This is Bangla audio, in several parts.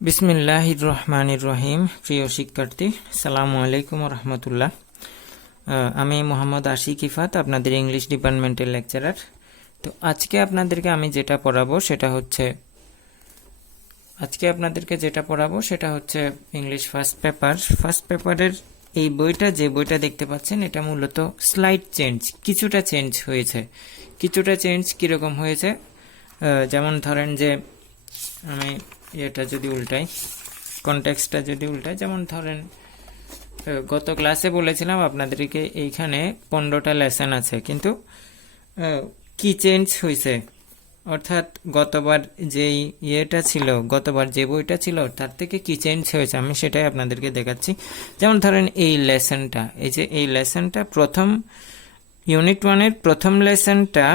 বিসমিল্লাহির রহমানির রহিম। প্রিয় শিক্ষার্থী, সালামু আলাইকুম রহমতুল্লাহ। আমি মোহাম্মদ আশিক ইফাত, আপনাদের ইংলিশ ডিপার্টমেন্টের লেকচারার। তো আজকে আপনাদেরকে যেটা পড়াবো সেটা হচ্ছে ইংলিশ ফার্স্ট পেপারের এই বইটা, যে বইটা দেখতে পাচ্ছেন, এটা মূলত স্লাইড চেঞ্জ, কিছুটা চেঞ্জ কীরকম হয়েছে। যেমন ধরেন যে আমি এটা যদি উল্টাই, কনটেক্সটটা যদি উল্টাই, যেমন ধরেন গত ক্লাসে বলেছিলাম আপনাদেরকে এইখানে 15টা লেসন আছে, কিন্তু কি চেঞ্জ হয়েছে, অর্থাৎ গতবার যে বইটা ছিল তার থেকে কি চেঞ্জ হয়েছে আমি সেটাই আপনাদেরকে দেখাচ্ছি। যেমন ধরেন এই লেসনটা প্রথম ইউনিট 1-এর প্রথম লেসনটা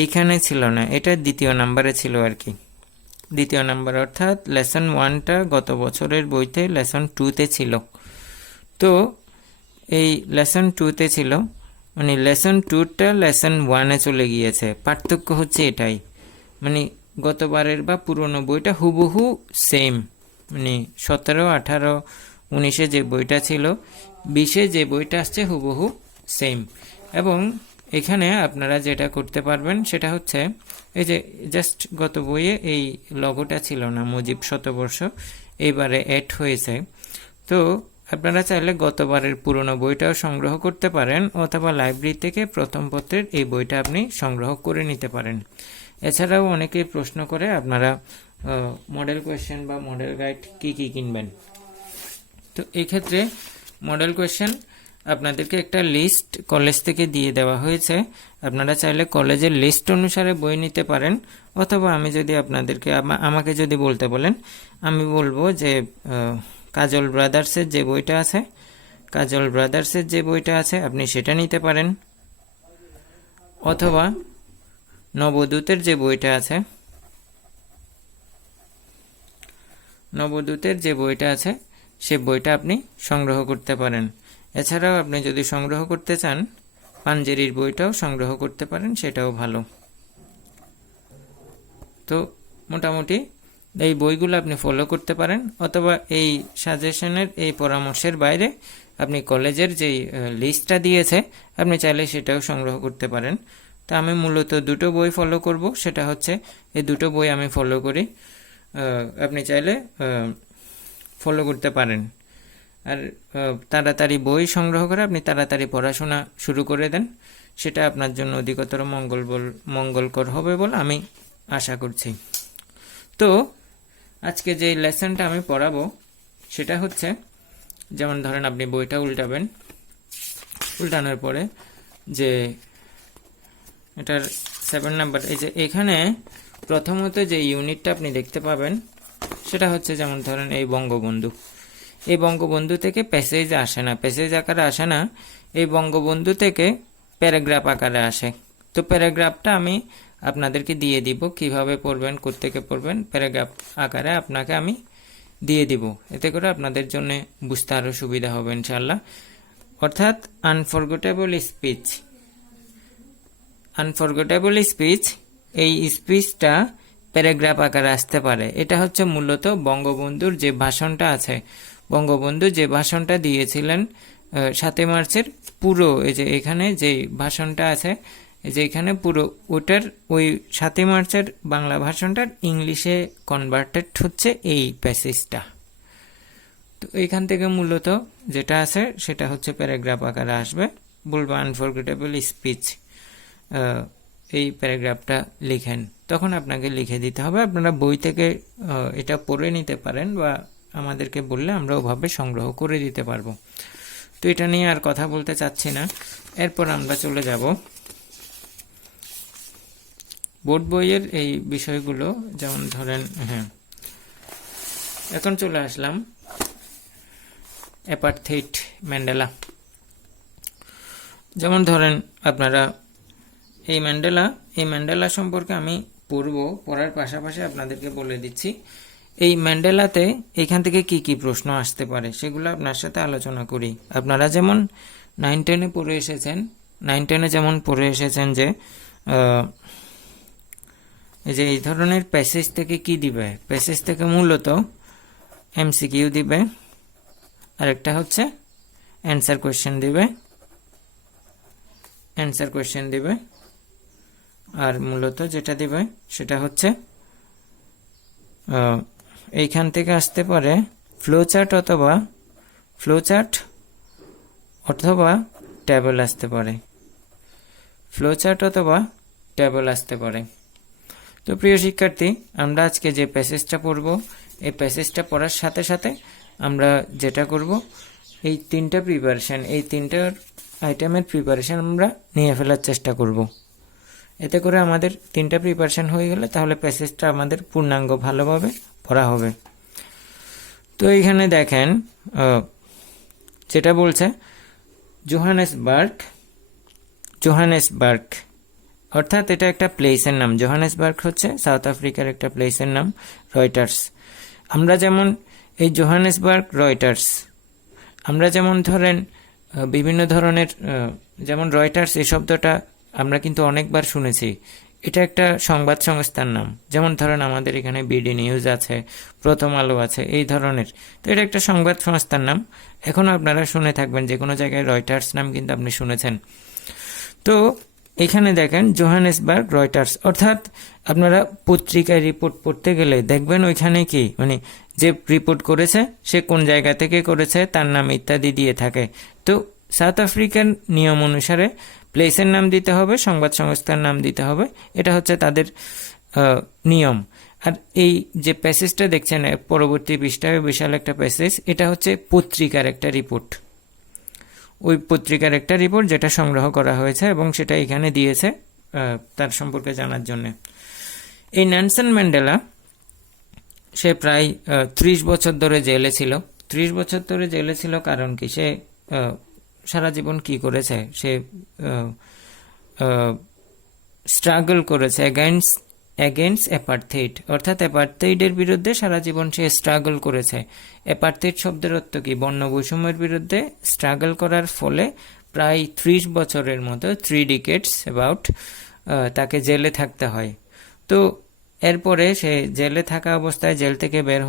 এইখানে ছিল না, এটা দ্বিতীয় নাম্বারে ছিল আর কি। দ্বিতীয় নাম্বার, অর্থাৎ লেসন 1টা গত বছরের বইতে লেসন 2-তে ছিল। তো এই লেসন 2-তে ছিল, মানে লেসন 2টা লেসন 1-এ চলে গিয়েছে। পার্থক্য হচ্ছে এটাই, মানে গতবারের বা পুরনো বইটা হুবহু সেম, মানে 17, 18, 19-এ যে বইটা ছিল, 20-এ যে বইটা আসছে হুবহু সেম। এবং এখানে আপনারা যেটা করতে পারবেন সেটা হচ্ছে, এই যে জাস্ট গত বইয়ে এই লগোটা ছিল না, মুজিব শতবর্ষ, এইবারে অ্যাড হয়েছে। তো আপনারা চাইলে গতবারের পুরনো বইটাও সংগ্রহ করতে পারেন, অথবা লাইব্রেরি থেকে প্রথম পত্রের এই বইটা আপনি সংগ্রহ করে নিতে পারেন। এছাড়াও অনেকেই প্রশ্ন করে আপনারা মডেল কোয়েশ্চেন বা মডেল গাইড কি কিনবেন। তো এই ক্ষেত্রে মডেল কোয়েশ্চেন আপনাদেরকে একটা লিস্ট কলেজ থেকে দিয়ে দেওয়া হয়েছে। আপনারা চাইলে কলেজের লিস্ট অনুসারে বই নিতে পারেন, অথবা আমাকে যদি বলতে বলেন, আমি বলবো যে কাজল ব্রাদার্সের যে বইটা আছে আপনি সেটা নিতে পারেন, অথবা নবদূতের যে বইটা আছে সে বইটা আপনি সংগ্রহ করতে পারেন। এছাড়াও আপনি যদি সংগ্রহ করতে চান, পাঞ্জেরির বইটাও সংগ্রহ করতে পারেন, সেটাও ভালো। তো মোটামুটি এই বইগুলো আপনি ফলো করতে পারেন, অথবা এই সাজেশনের এই পরামর্শের বাইরে আপনি কলেজের যেই লিস্টটা দিয়েছে আপনি চাইলে সেটাও সংগ্রহ করতে পারেন। তা আমি মূলত দুটো বই ফলো করব, সেটা হচ্ছে এই দুটো বই আমি ফলো করি, আপনি চাইলে ফলো করতে পারেন। আর তাড়াতাড়ি বই সংগ্রহ করে আপনি তাড়াতাড়ি পড়াশোনা শুরু করে দেন, সেটা আপনার জন্য অধিকতর মঙ্গলকর হবে বলে আমি আশা করছি। তো আজকে যে লেসনটা আমি পড়াবো সেটা হচ্ছে, যেমন ধরেন আপনি বইটা উল্টানোর পরে যে এটার 7 নাম্বার, এই যে এখানে প্রথমত যে ইউনিটটা আপনি দেখতে পাবেন সেটা হচ্ছে, যেমন ধরেন এই বঙ্গবন্ধু থেকে প্যাসেজ আকারে আসে না, এই বঙ্গবন্ধু থেকে প্যারাগ্রাফ আকারে আসে। তো প্যারাগ্রাফটা আমি আপনাদেরকে দিয়ে দিব, কিভাবে পড়বেন, কোত্থেকে পড়বেন, প্যারাগ্রাফ আকারে আপনাকে আমি দিয়ে দিব। এতে করে আপনাদের জন্য বুঝতে আরও সুবিধা হবে ইনশাল্লাহ। অর্থাৎ আনফরগেটেবল স্পিচ, এই স্পিচটা প্যারাগ্রাফ আকারে আসতে পারে। এটা হচ্ছে মূলত বঙ্গবন্ধু যে ভাষণটা দিয়েছিলেন 7 মার্চের পুরো, এই যে এখানে যে ভাষণটা আছে, এই যে এখানে পুরো ওই 7 মার্চের বাংলা ভাষণটার ইংলিশে কনভার্টেড হচ্ছে এই প্যাসেজটা। তো এইখান থেকে মূলত যেটা আছে সেটা হচ্ছে প্যারাগ্রাফ আকারে আসবে। বলবো আনফরগেটেবল স্পিচ, এই প্যারাগ্রাফটা লিখেন, তখন আপনাকে লিখে দিতে হবে। আপনারা বই থেকে এটা পড়ে নিতে পারেন, বা আমাদেরকে বললে আমরা ওভাবে সংগ্রহ করে দিতে পারবো। তো এটা নিয়ে আর কথা বলতে চাচ্ছি না। এরপর আমরা চলে যাব বোর্ড বইয়ের এই বিষয়গুলো। যেমন ধরেন, এখন চলে আসলাম অ্যাপারথেইড ম্যান্ডেলা। যেমন ধরেন আপনারা এই ম্যান্ডেলা সম্পর্কে আমি পড়ার পাশাপাশি আপনাদেরকে বলে দিচ্ছি এই ম্যান্ডেলাতে এখান থেকে কি প্রশ্ন আসতে পারে সেগুলো আপনার সাথে আলোচনা করি। আপনারা যেমন 9-10-এ পড়ে এসেছেন যে এই যে এই ধরনের প্যাসেজ থেকে কি দিবে, প্যাসেজ থেকে মূলত এমসিকিউ দিবে, আরেকটা হচ্ছে অ্যান্সার কোয়েশ্চেন দিবে, অ্যান্সার কোয়েশ্চেন দিবে, আর মূলত যেটা দিবে সেটা হচ্ছে এইখান থেকে আসতে পারে ফ্লোচার্ট অথবা ট্যাবল আসতে পারে, ফ্লোচার্ট অথবা ট্যাবল আসতে পারে। তো প্রিয় শিক্ষার্থী, আমরা আজকে যে প্যাসেজটা পড়ব, এই প্যাসেজটা পড়ার সাথে সাথে আমরা যেটা করব, এই তিনটা আইটেমের প্রিপারেশন আমরা নিয়ে ফেলার চেষ্টা করব। এতে করে আমাদের তিনটা প্রিপারেশন হয়ে গেলে তাহলে প্যাসেজটা আমাদের পূর্ণাঙ্গ ভালোভাবে পড়া হবে। তো এইখানে দেখেন যেটা বলছে জোহানেসবার্গ, অর্থাৎ এটা একটা প্লেসের নাম। জোহানেসবার্গ হচ্ছে সাউথ আফ্রিকার একটা প্লেসের নাম। রয়টার্স, আমরা যেমন এই জোহানেসবার্গ রয়টার্স, আমরা যেমন ধরেন বিভিন্ন ধরনের যেমন রয়টার্স এই শব্দটা আমরা কিন্তু অনেকবার শুনেছি। এটা একটা সংবাদ সংস্থার নাম। যেমন ধরেন আমাদের এখানে বিডি নিউজ আছে, প্রথম আলো আছে, এই ধরনের। তো এটা একটা সংবাদ সংস্থার নাম। এখনও আপনারা শুনে থাকবেন, যে কোনো জায়গায় রয়টার্স নাম কিন্তু আপনি শুনেছেন। তো এখানে দেখেন জোহানেসবার্গ রয়টার্স, অর্থাৎ আপনারা পত্রিকায় রিপোর্ট পড়তে গেলে দেখবেন ওইখানে কি মানে যে রিপোর্ট করেছে সে কোন জায়গা থেকে করেছে, তার নাম ইত্যাদি দিয়ে থাকে। তো সাউথ আফ্রিকান নিয়ম অনুসারে প্লেসের নাম দিতে হবে, সংবাদ সংস্থার নাম দিতে হবে, এটা হচ্ছে তাদের নিয়ম। আর এই যে প্যাসেজটা দেখছেন পরবর্তী পৃষ্ঠায়, বিশাল একটা প্যাসেজ, এটা হচ্ছে পত্রিকার একটা রিপোর্ট, ওই পত্রিকার একটা রিপোর্ট যেটা সংগ্রহ করা হয়েছে এবং সেটা এখানে দিয়েছে তার সম্পর্কে জানার জন্য। এই নেলসন ম্যান্ডেলা সে প্রায় 30 বছর ধরে জেলে ছিল। 30 বছর ধরে জেলে ছিল কারণ কি, সে সারা জীবন কি করেছে, সে স্ট্রাগল করেছে এগেইনস্ট অ্যাপার্থেইড, অর্থাৎ অ্যাপার্থেইডের বিরুদ্ধে সারা জীবন সে স্ট্রাগল করেছে। অ্যাপার্থেইড শব্দের অর্থ কি, বর্ণ বৈষম্যের বিরুদ্ধে স্ট্রাগল করার ফলে প্রায় 30 বছরের মতো 3 ডিকেডস অ্যাবাউট তাকে জেলে থাকতে হয়। তো এরপরে সে জেলে থাকা অবস্থায় জেল থেকে বের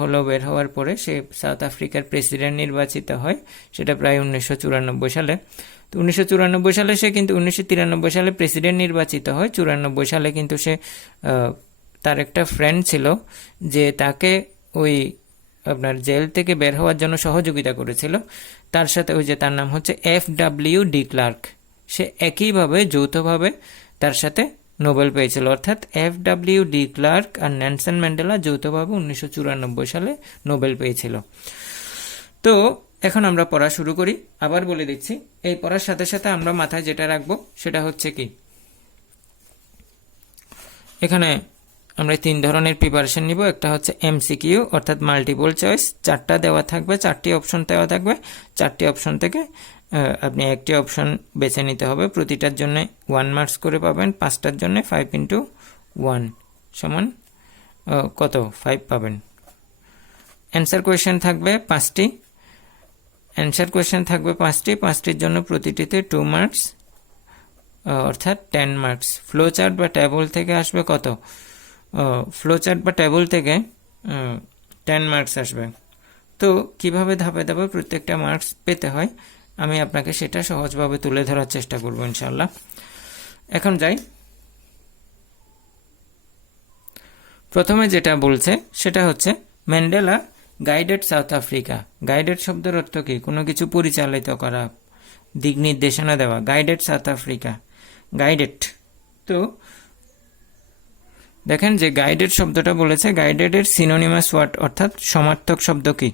হওয়ার পরে সে সাউথ আফ্রিকার প্রেসিডেন্ট নির্বাচিত হয়, সেটা প্রায় 1994 সালে। তো 1994 সালে সে কিন্তু 1993 সালে প্রেসিডেন্ট নির্বাচিত হয়। 94 সালে কিন্তু সে তার একটা ফ্রেন্ড ছিল যে তাকে ওই আপনার জেল থেকে বের হওয়ার জন্য সহযোগিতা করেছিল, তার সাথে ওই যে তার নাম হচ্ছে FW ডি ক্লার্ক, সে একইভাবে যৌথভাবে তার সাথে নোবেল পেয়েছিল। অর্থাৎ FW ডি ক্লার্ক আর নেলসন ম্যান্ডেলা যৌথভাবে 1994 সালে নোবেল পেয়েছিল। তো এখন আমরা পড়া শুরু করি। আবার বলে দিচ্ছি, এই পড়ার সাথে সাথে আমরা মাথায় যেটা রাখবো সেটা হচ্ছে কি, এখানে আমরা 3 ধরনের প্রিপারেশন নিব। একটা হচ্ছে MCQ অর্থাৎ মাল্টিপল চয়েস, 4টা দেওয়া থাকবে, 4টি অপশন দেওয়া থাকবে। 4টি অপশন থেকে আপনি একটি অপশন বেছে নিতে হবে। প্রতিটার জন্য 1 মার্কস করে পাবেন। 5টার জন্য 5 × 1 সমান কত, 5 পাবেন। অ্যান্সার কোয়েশ্চেন থাকবে 5টি, অ্যান্সার কোয়েশ্চেন থাকবে 5টি, 5টির জন্য প্রতিটিতে 2 মার্কস অর্থাৎ 10 মার্কস। ফ্লোচার্ট বা ট্যাবল থেকে আসবে কত, ফ্লোচার্ট বা ট্যাবল থেকে 10 মার্কস আসবে। তো কিভাবে ধাপে ধাপে প্রত্যেকটা মার্কস পেতে হয় আমি আপনাকে সেটা সহজভাবে তুলে ধরার চেষ্টা করব ইনশাআল্লাহ। এখন যাই, প্রথমে যেটা বলছে সেটা হচ্ছে Mandela guided south Africa. Guided শব্দের অর্থ কি, কোনো কিছু পরিচালিত করা, দিক নির্দেশনা দেওয়া। Guided south Africa, guided. তো দেখেন যে গাইডেড শব্দটা বলেছে, গাইডেডের সিনোনিমাস ওয়ার্ড অর্থাৎ সমার্থক শব্দ কি,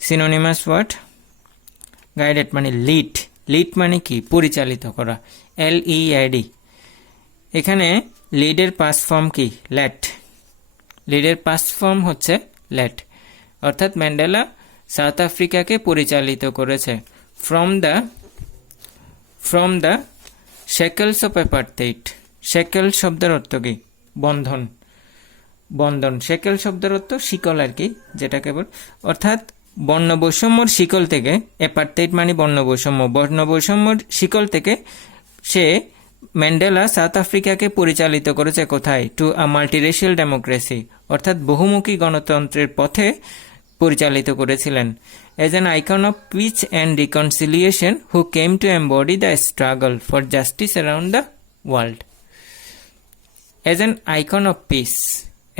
সিনোনিমাস ওয়ার্ড গাইডেড মানে লিড। লিড মানে কি, পরিচালিত করা, LEAD। এখানে লিডের পাস্ট ফর্ম কি, লেট। লিডের পাস্ট ফর্ম হচ্ছে লেট, অর্থাৎ ম্যান্ডেলা সাউথ আফ্রিকাকে পরিচালিত করেছে ফ্রম দ্য শেকেলস অফ অ্যাপার্থেইড। শেকেল শব্দের অর্থ কি, বন্ধন, বন্ধন। শেকেল শব্দের অর্থ শিকল আর কি, যেটাকে বল, অর্থাৎ বর্ণবৈষম্যর শিকল থেকে, অ্যাপার্থেইড মানে বর্ণবৈষম্য, বর্ণবৈষম্যর শিকল থেকে সে ম্যান্ডেলা সাউথ আফ্রিকাকে পরিচালিত করেছে কোথায়? টু আ মাল্টিরেশিয়াল ডেমোক্রেসি, অর্থাৎ বহুমুখী গণতন্ত্রের পথে পরিচালিত করেছিলেন। As an icon of piece and reconciliation who came to embody the struggle for justice around the world. As an icon of piece,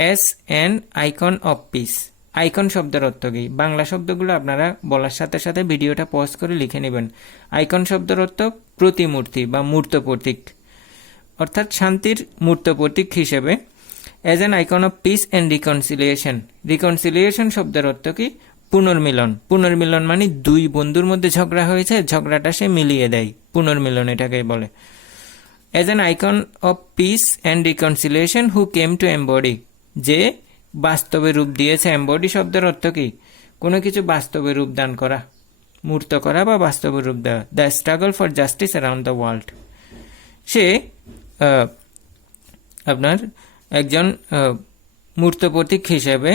as an icon of piece. Icon শব্দের অর্থ কি? বাংলা শব্দগুলো আপনারা বলার সাথে সাথে ভিডিওটা পজ করে লিখে নেবেন। আইকন শব্দের অর্থ প্রতিমূর্তি বা মূর্ত প্রতীক, অর্থাৎ শান্তির মূর্ত প্রতীক হিসেবে। As an icon of piece and reconciliation. Reconciliation শব্দের অর্থ কি? পুনর্মিলন। পুনর্মিলন মানে দুই বন্ধুর মধ্যে ঝগড়া হয়েছে, ঝগড়াটা সে মিলিয়ে দেয়, পুনর্মিলন এটাকে বলে। As an icon of piece and reconciliation who came to embody, যে বাস্তবে রূপ দিয়েছে। এম্বডি শব্দের অর্থ কি? কোনো কিছু বাস্তবে রূপ দান করা, মূর্ত করা বা বাস্তবে রূপ দেওয়া। The struggle for justice around the world. সে আপনার একজন মূর্ত প্রতীক হিসেবে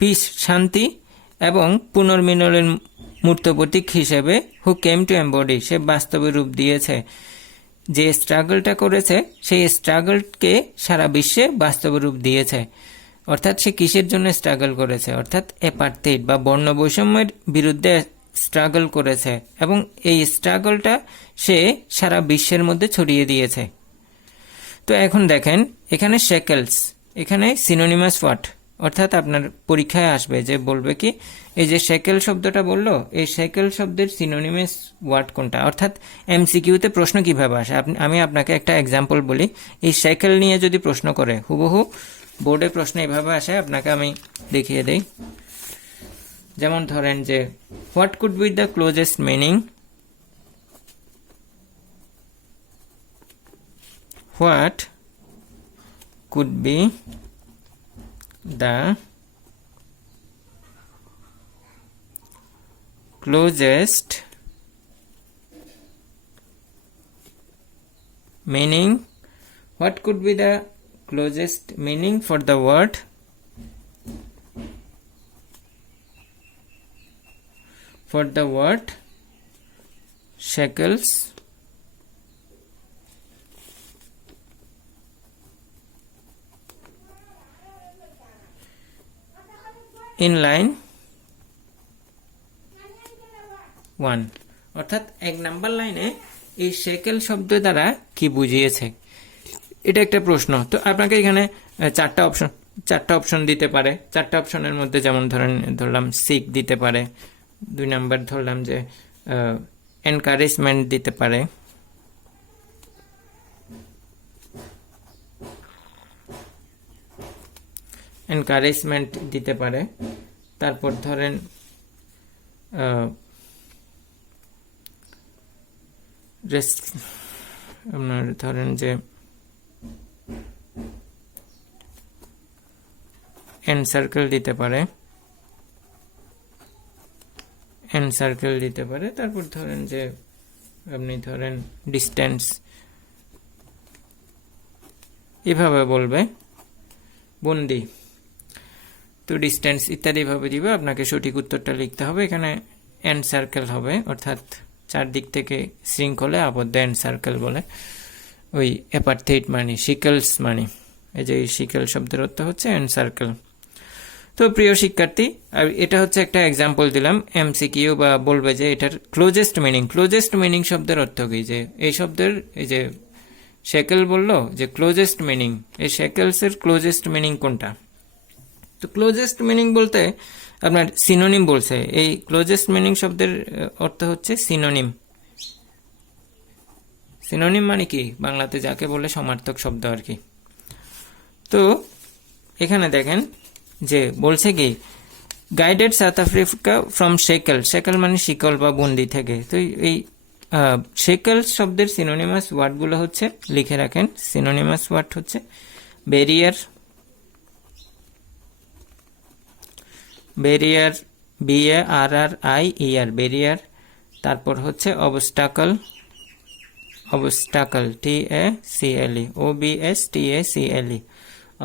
পিস, শান্তি এবং পুনর্মিলনের মূর্ত প্রতীক হিসেবে হু কেম টু এম্বডি, সে বাস্তবে রূপ দিয়েছে। যে স্ট্রাগলটা করেছে সেই স্ট্রাগলকে সারা বিশ্বে বাস্তব রূপ দিয়েছে। অর্থাৎ সে কিসের জন্য স্ট্রাগল করেছে? অর্থাৎ অ্যাপার্থেইড বা বর্ণ বৈষম্যের বিরুদ্ধে স্ট্রাগল করেছে এবং এই স্ট্রাগলটা সে সারা বিশ্বের মধ্যে ছড়িয়ে দিয়েছে। তো এখন দেখেন এখানে শেকেলস, এখানে সিনোনিমাস ওয়ার্ড, অর্থাৎ আপনার পরীক্ষায় আসবে যে বলবে কি এই যে শেকেল শব্দটা বললো, এই শেকেল শব্দের সিনোনিমাস ওয়ার্ড কোনটা? অর্থাৎ এমসিকিউতে প্রশ্ন কিভাবে আসে, আমি আপনাকে একটা এক্সাম্পল বলি। এই শেকেল নিয়ে যদি প্রশ্ন করে, হুবহু বোর্ডে প্রশ্ন এভাবে আসে, আপনাকে আমি দেখিয়ে দেই। যেমন ধরেন যে what could be the closest meaning, what could be the closest meaning, what could be the closest meaning for the word shackles in line 1। অর্থাৎ এক নাম্বার লাইনে এই শেকেল শব্দ দ্বারা কি বুঝিয়েছে, এটা একটা প্রশ্ন। তো আপনাকে এখানে চারটা অপশন দিতে পারে। চারটা অপশনের মধ্যে যেমন ধরলাম সিক দিতে পারে, 2 নাম্বার ধরলাম যে এনকারেজমেন্ট দিতে পারে, এনকারেজমেন্ট দিতে পারে, তারপর ধরেন আপনার ধরেন যে এনসার্কেল দিতে পারে, তারপর ধরেন যে আপনি ধরেন ডিস্টেন্স, এভাবে বলবে বন্দি। তো ডিস্টেন্স ইত্যাদি ভাবে দিবে, আপনাকে সঠিক উত্তরটা লিখতে হবে। এখানে এন্ড সার্কেল হবে, অর্থাৎ চারদিক থেকে শৃঙ্খলে আবদ্ধ, এন্ড সার্কেল বলে। ওই অ্যাপার্থেইড মানে শিকেলস মানে, এই যে শিকেল শব্দের অর্থ হচ্ছে এন্ড সার্কেল। তো প্রিয় শিক্ষার্থী, আর এটা হচ্ছে একটা এক্সাম্পল দিলাম এমসিকিউ, বা বলবে যে এটার ক্লোজেস্ট মিনিং শব্দের অর্থ কি, যে এই শব্দের এই যে শেকেল বললো যে ক্লোজেস্ট মিনিং, এই শেকেলসের ক্লোজেস্ট মিনিং কোনটা? তো ক্লোজেস্ট মিনিং বলতে আপনার সিনোনিম বলছে। এই ক্লোজেস্ট মিনিং শব্দের অর্থ হচ্ছে সিনোনিম। সিনোনিম মানে কি, বাংলাতে যাকে বলে সমার্থক শব্দ আর কি। তো এখানে দেখেন যে বলছে কি guided south Africa from shekel মানে শিকল বা বন্দি থেকে। তো এই শেকেল শব্দের সিনোনিমাস ওয়ার্ডগুলো হচ্ছে, লিখে রাখেন। সিনোনিমাস ওয়ার্ড হচ্ছে ব্যারিয়ার, BARRIER ব্যারিয়ার, তারপর হচ্ছে অবস্টাকল, TACLE OBSTACLE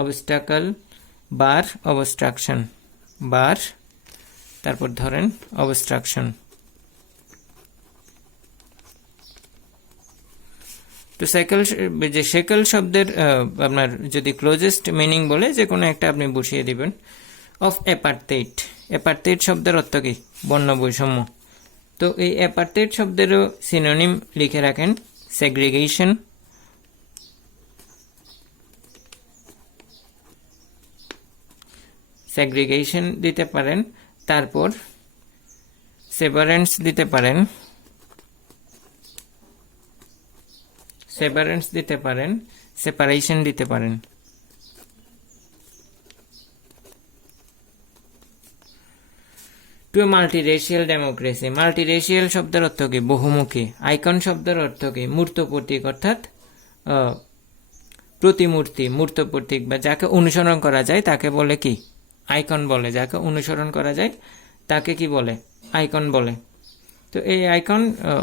অবস্টাকল, বার অবস্ট্রাকশন, তারপর ধরেন অবস্ট্রাকশন। তো স্যাকেল যে সেকেল শব্দের আপনার যদি ক্লোজেস্ট মিনিং বলে যে কোনো একটা আপনি বসিয়ে দিবেন। অফ অ্যাপার্থেইড, অ্যাপার্থেইড শব্দের অর্থ কি? বর্ণ বৈষম্য। তো এই অ্যাপার্থেইড শব্দেরও সিনোনিম লিখে রাখেন, সেগ্রিগেশন, সেগ্রিগেশন দিতে পারেন, তারপর সেভারেন্স দিতে পারেন, সেভারেন্স দিতে পারেন, সেপারেশন দিতে পারেন। টু মাল্টিরেশিয়াল ডেমোক্রেসি, মাল্টিরেশিয়াল শব্দের অর্থ কি? বহুমুখী। আইকন শব্দের অর্থ কি? মূর্ত প্রতীক, অর্থাৎ প্রতিমূর্তি, মূর্ত প্রতীক বা যাকে অনুসরণ করা যায় তাকে বলে কি? আইকন বলে। যাকে অনুসরণ করা যায় তাকে কি বলে? আইকন বলে। তো এই আইকন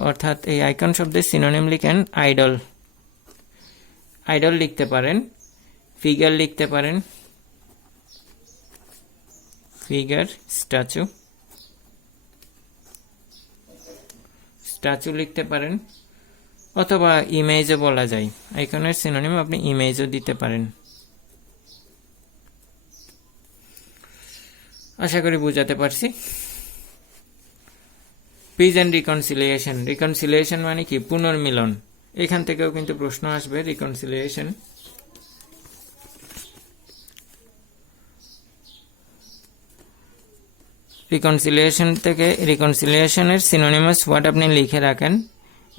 অর্থাৎ এই আইকন শব্দের সিনোনিম লিখেন আইডল, আইডল লিখতে পারেন, ফিগার লিখতে পারেন, ফিগার, স্ট্যাচু, স্ট্যাচু লিখতে পারেন, অথবা ইমেজও বলা যায়। আইকনের সিনোনিম আপনি ইমেজও দিতে পারেন। আশা করি বুঝাতে পারছি। পিস অ্যান্ড রিকনসিলিয়েশন, রিকনসিলিয়েশন মানে কি? পুনর্মিলন। এখান থেকেও কিন্তু প্রশ্ন আসবে, রিকনসিলিয়েশন। রিকনসিলিয়েশন থেকে রিকনসিলিয়েশনের সিনোনিমাস ওয়ার্ড আপনি লিখে রাখেন,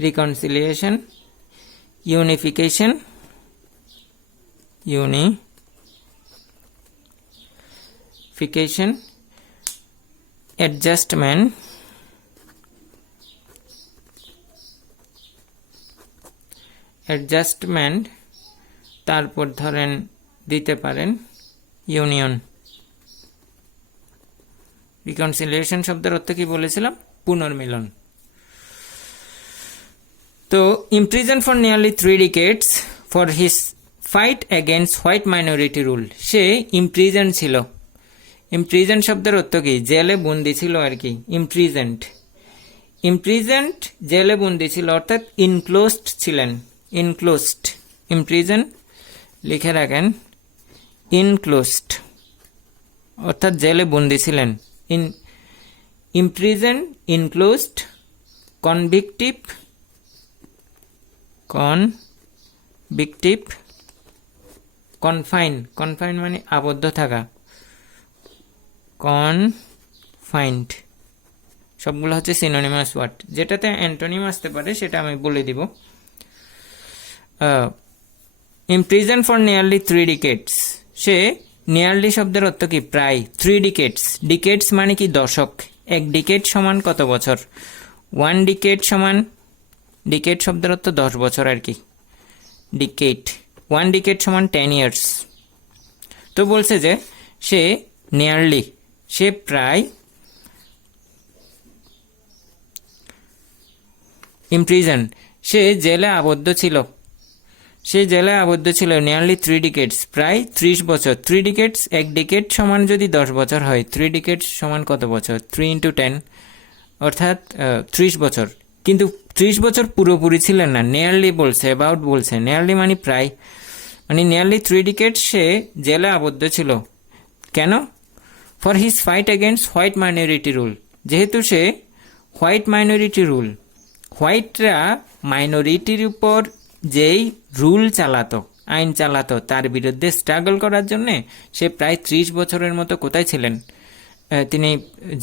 reconciliation, unification, unification, adjustment, adjustment, তারপর ধরেন দিতে পারেন ইউনিয়ন। রিকনসিলিয়েশন শব্দের অর্থ কি বলেছিলাম? পুনর্মিলন। তো imprison for nearly 3 decades for his fight against white minority rule, say imprison ছিল। ইমপ্রিজন শব্দের অর্থ কি? জেলে বন্দি ছিল আর কি। ইমপ্রিজেন্ট, ইমপ্রিজেন্ট জেলে বন্দি ছিল, অর্থাৎ ইনক্লোজড ছিলেন। ইনক্লোজড, ইমপ্রিজন লিখে রাখেন, ইনক্লোজড অর্থাৎ জেলে বন্দি ছিলেন। ইমপ্রিজন, ইনক্লোজড, কনভিক্টিভ, কনভিক্টিভ, কনফাইন, কনফাইন মানে আবদ্ধ থাকা, কনফাইন্ড, সবগুলো হচ্ছে সিনোনিমাস ওয়ার্ড। যেটাতে অ্যান্টোনিম আসতে পারে সেটা আমি বলে দিব। Imprison for nearly 3 decades, say nearly শব্দের অর্থ কি? প্রায়। 3 decades, ডিকেডস মানে কি? দশক। এক ডিকেড সমান কত বছর? 1 decade সমান, ডিকেড শব্দের অর্থ 10 বছর আর কি। ডিকেড, 1 decade সমান 10 years। তো বলছে যে সে নিয়ারলি, সে প্রায় ইমপ্রিজন, সে জেলে আবদ্ধ ছিল, সে জেলে আবদ্ধ ছিল নিয়ারলি 3 decades, প্রায় 30 বছর। 3 decades, এক ডিকেড সমান যদি 10 বছর হয়, 3 decades সমান কত বছর? 3 into 10, অর্থাৎ 30 বছর। কিন্তু 30 বছর পুরোপুরি ছিলেন না, নিয়ারলি বলছে, অ্যাবাউট বলছে। নিয়ারলি মানে প্রায়, মানে নিয়ারলি 3 decades সে জেলে আবদ্ধ ছিল। কেন? For his fight against white minority rule, যেহেতু সে হোয়াইট মাইনরিটি রুল, হোয়াইটরা মাইনরিটির উপর যেই রুল চালাতো, আইন চালাতো, তার বিরুদ্ধে স্ট্রাগল করার জন্যে সে প্রায় 30 বছরের মতো কোথায় ছিলেন? তিনি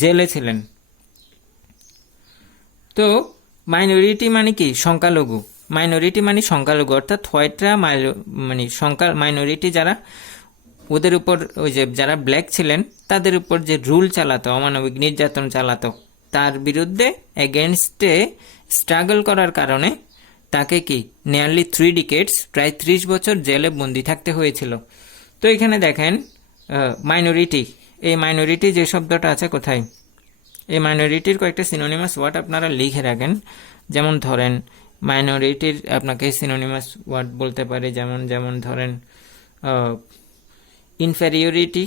জেলে ছিলেন। তো মাইনরিটি মানে কি? সংখ্যালঘু। মাইনরিটি মানে সংখ্যালঘু, অর্থাৎ হোয়াইটরা মানে মাইনরিটি যারা, ওদের উপর ওই যে যারা ব্ল্যাক ছিলেন তাদের উপর যে রুল চালাতো, অমানবিক নির্যাতন চালাতো, তার বিরুদ্ধে এগেনস্টে স্ট্রাগল করার কারণে তাকে কি নিয়ারলি 3 decades, প্রায় 30 বছর জেলে বন্দি থাকতে হয়েছিল। তো এখানে দেখেন মাইনরিটি, এই মাইনরিটি যে শব্দটা আছে কোথায়? এই মাইনরিটির কয়েকটা সিনোনিমাস ওয়ার্ড আপনারা লিখে রাখেন। যেমন ধরেন মাইনরিটির আপনাকে সিনোনিমাস ওয়ার্ড বলতে পারে, যেমন ধরেন ইনফেরিয়রিটি,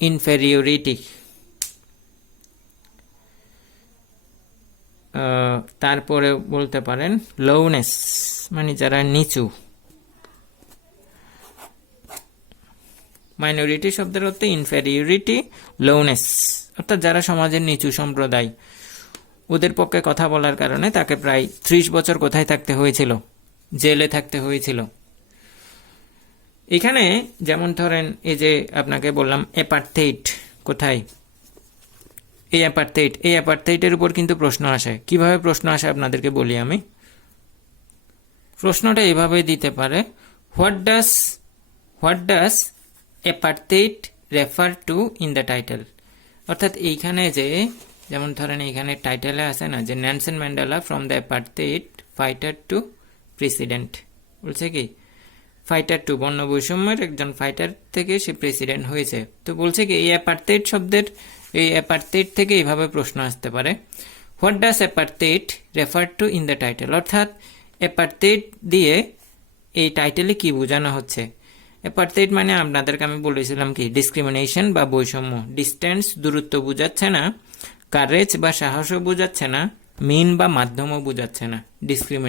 ইনফেরিয়রিটি, তারপরে বলতে পারেন লোনেস, মানে যারা নিচু। মাইনরিটি শব্দের অর্থে ইনফেরিয়রিটি, লোনেস অর্থাৎ যারা সমাজের নিচু সম্প্রদায়, ওদের পক্ষে কথা বলার কারণে তাকে প্রায় 30 বছর কোথায় থাকতে হয়েছিল, জেলে থাকতে হয়েছিল। এখানে যেমন ধরেন এই যে আপনাকে বললাম অ্যাপার্থেইড, কোথায় এই অ্যাপার্থেইডের উপর কিন্তু প্রশ্ন আসে। কিভাবে প্রশ্ন আসে আপনাদেরকে বলি আমি। প্রশ্নটা এভাবে দিতে পারে, what does apartheid refer to in the title. অর্থাৎ এইখানে যে যেমন ধরেন এইখানে টাইটেলে আছে না যে Nelson Mandela from the apartheid fighter to president, বলছে কি ফাইটার টু, বর্ণ বৈষম্যের একজন ফাইটার থেকে সে প্রেসিডেন্ট হয়েছে। তো বলছে কি এই অ্যাপার্থেইড শব্দের এই অ্যাপার্থেইড থেকে এইভাবে প্রশ্ন আসতে পারে, what does apartheid refer to in the title. অর্থাৎ অ্যাপার্থেইড দিয়ে এই টাইটেলে কি বোঝানো হচ্ছে। অ্যাপার্থেইড মানে আপনাদেরকে আমি বলেছিলাম কি ডিসক্রিমিনেশন বা বৈষম্য। ডিস্টেন্স দূরত্ব বোঝাচ্ছে না, কারেজ বা সাহসও বোঝাচ্ছে না, মিন বা মাধ্যমও বোঝাচ্ছে না, ডিসক্রিমিনেশন